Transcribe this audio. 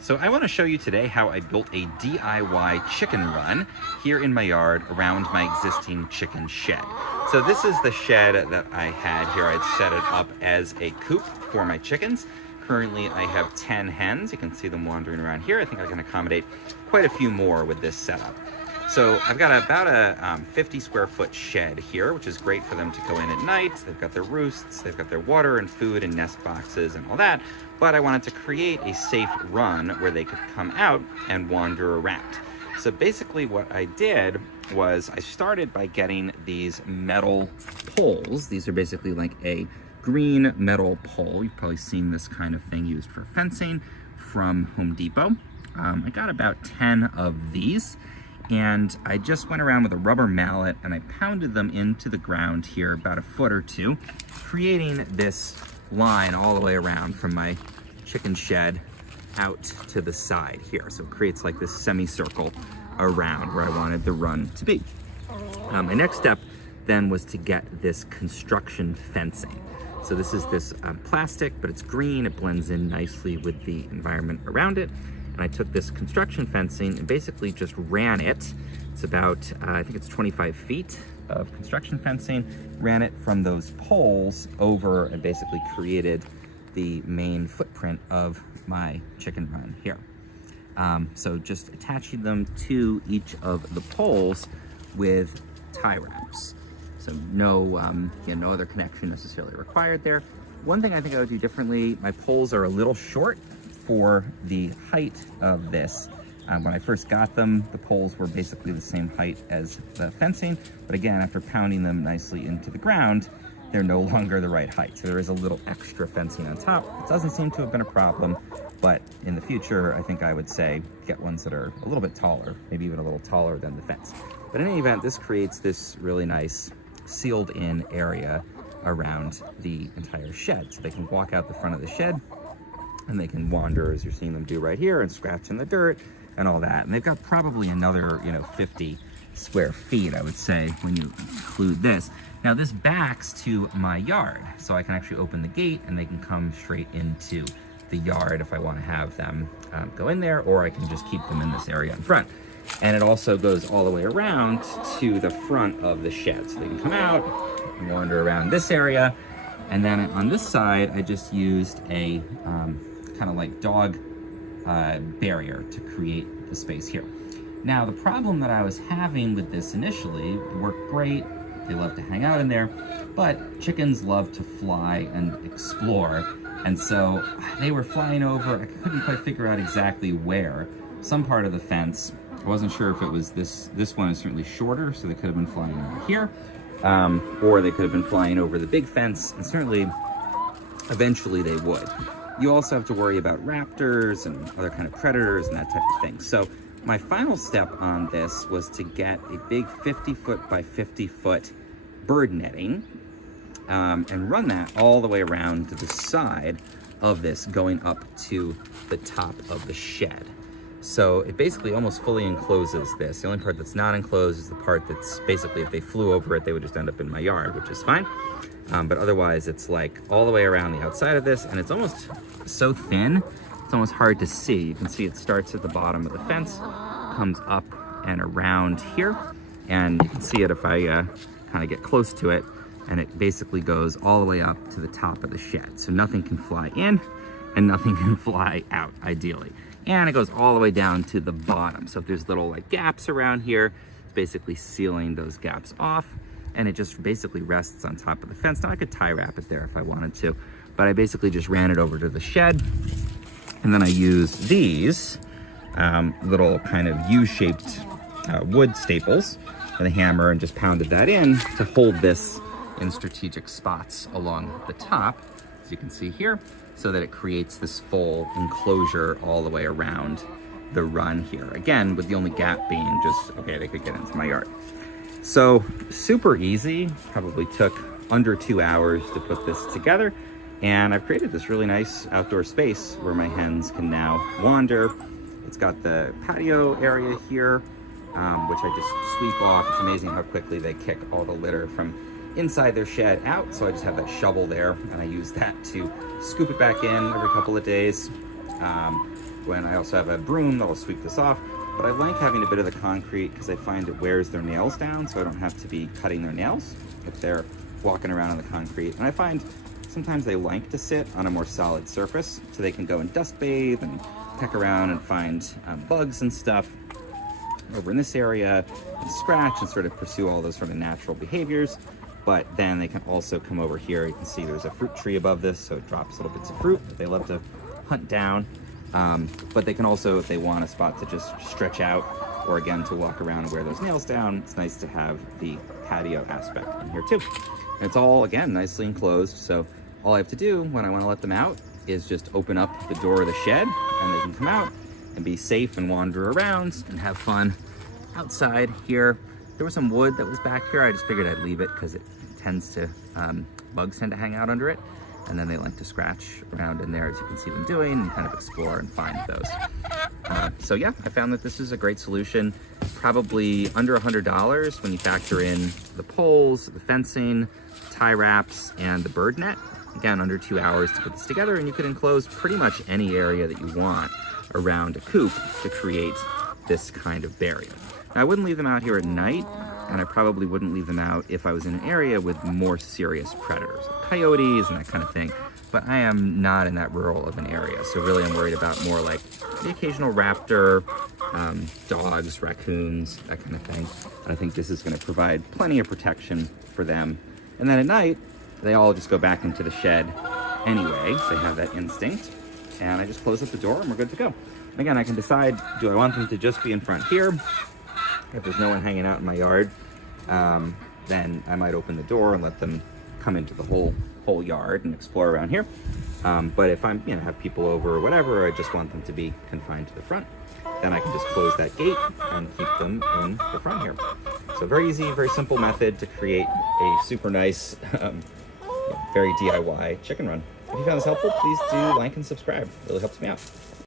So I want to show you today how I built a DIY chicken run here in my yard around my existing chicken shed. So this is the shed that I had here. I'd set it up as a coop for my chickens. Currently I have 10 hens. You can see them wandering around here. I think I can accommodate quite a few more with this setup. So I've got about a 50 square foot shed here, which is great for them to go in at night. They've got their roosts, they've got their water and food and nest boxes and all that. But I wanted to create a safe run where they could come out and wander around. So basically what I did was I started by getting these metal poles. These are basically like a green metal pole. You've probably seen this kind of thing used for fencing from Home Depot. I got about 10 of these. And I just went around with a rubber mallet and I pounded them into the ground here about a foot or two, creating this line all the way around from my chicken shed out to the side here. So it creates like this semicircle around where I wanted the run to be. My next step then was to get this construction fencing. So this is this plastic, but it's green. It blends in nicely with the environment around it. And I took this construction fencing and basically just ran it. It's about, I think it's 25 feet of construction fencing, ran it from those poles over and basically created the main footprint of my chicken run here. So just attaching them to each of the poles with tie wraps. So no, no other connection necessarily required there. One thing I think I would do differently, my poles are a little short for the height of this. When I first got them, the poles were basically the same height as the fencing, but again, after pounding them nicely into the ground, they're no longer the right height. So there is a little extra fencing on top. It doesn't seem to have been a problem, but in the future, I think I would say get ones that are a little bit taller, maybe even a little taller than the fence. But in any event, this creates this really nice sealed in area around the entire shed. So they can walk out the front of the shed and they can wander, as you're seeing them do right here, and scratch in the dirt and all that. And they've got probably another, 50 square feet, I would say, when you include this. Now this backs to my yard, so I can actually open the gate and they can come straight into the yard if I want to have them go in there, or I can just keep them in this area in front. And it also goes all the way around to the front of the shed, so they can come out and wander around this area. And then on this side, I just used a kind of like dog barrier to create the space here. Now, the problem that I was having with this initially, it worked great. They love to hang out in there, but chickens love to fly and explore. And so they were flying over. I couldn't quite figure out exactly where. Some part of the fence, I wasn't sure if it was this one is certainly shorter, so they could have been flying over here, or they could have been flying over the big fence, and certainly eventually they would. You also have to worry about raptors and other kind of predators and that type of thing. So my final step on this was to get a big 50-foot by 50-foot bird netting and run that all the way around to the side of this, going up to the top of the shed. So it basically almost fully encloses this. The only part that's not enclosed is the part that's basically, if they flew over it, they would just end up in my yard, which is fine. But otherwise, it's like all the way around the outside of this, and it's almost so thin, it's almost hard to see. You can see it starts at the bottom of the fence, comes up and around here, and you can see it if I kind of get close to it, and it basically goes all the way up to the top of the shed. So nothing can fly in and nothing can fly out, ideally. And it goes all the way down to the bottom. So if there's little like gaps around here, it's basically sealing those gaps off, and it just basically rests on top of the fence. Now I could tie wrap it there if I wanted to, but I basically just ran it over to the shed, and then I used these little kind of U-shaped wood staples and a hammer and just pounded that in to hold this in strategic spots along the top, as you can see here, so that it creates this full enclosure all the way around the run here. Again, with the only gap being just, okay, they could get into my yard. So super easy, probably took under 2 hours to put this together. And I've created this really nice outdoor space where my hens can now wander. It's got the patio area here, which I just sweep off. It's amazing how quickly they kick all the litter from inside their shed out. So I just have that shovel there, and I use that to scoop it back in every couple of days. when I also have a broom that'll sweep this off. But I like having a bit of the concrete because I find it wears their nails down, so I don't have to be cutting their nails if they're walking around on the concrete. And I find sometimes they like to sit on a more solid surface so they can go and dust bathe and peck around and find bugs and stuff over in this area and scratch and sort of pursue all those sort of natural behaviors. But then they can also come over here. You can see there's a fruit tree above this, so it drops little bits of fruit that they love to hunt down. But they can also, if they want a spot to just stretch out, or again to walk around and wear those nails down, it's nice to have the patio aspect in here too. And it's all, again, nicely enclosed, so all I have to do when I want to let them out is just open up the door of the shed and they can come out and be safe and wander around and have fun outside here. There was some wood that was back here. I just figured I'd leave it because it tends to, bugs tend to hang out under it. And then they like to scratch around in there, as you can see them doing, and kind of explore and find those. So yeah, I found that this is a great solution. Probably under $100 when you factor in the poles, the fencing, tie wraps, and the bird net. Again, under 2 hours to put this together, and you could enclose pretty much any area that you want around a coop to create this kind of barrier. Now, I wouldn't leave them out here at night, and I probably wouldn't leave them out if I was in an area with more serious predators, like coyotes and that kind of thing. But I am not in that rural of an area, so really I'm worried about more like the occasional raptor, dogs, raccoons, that kind of thing. And I think this is going to provide plenty of protection for them. And then at night, they all just go back into the shed anyway. They have that instinct. And I just close up the door and we're good to go. And again, I can decide, do I want them to just be in front here? If there's no one hanging out in my yard, then I might open the door and let them come into the whole yard and explore around here. But if I'm, have people over or whatever, I just want them to be confined to the front, then I can just close that gate and keep them in the front here. So very easy, very simple method to create a super nice, very DIY chicken run. If you found this helpful, please do like and subscribe. It really helps me out.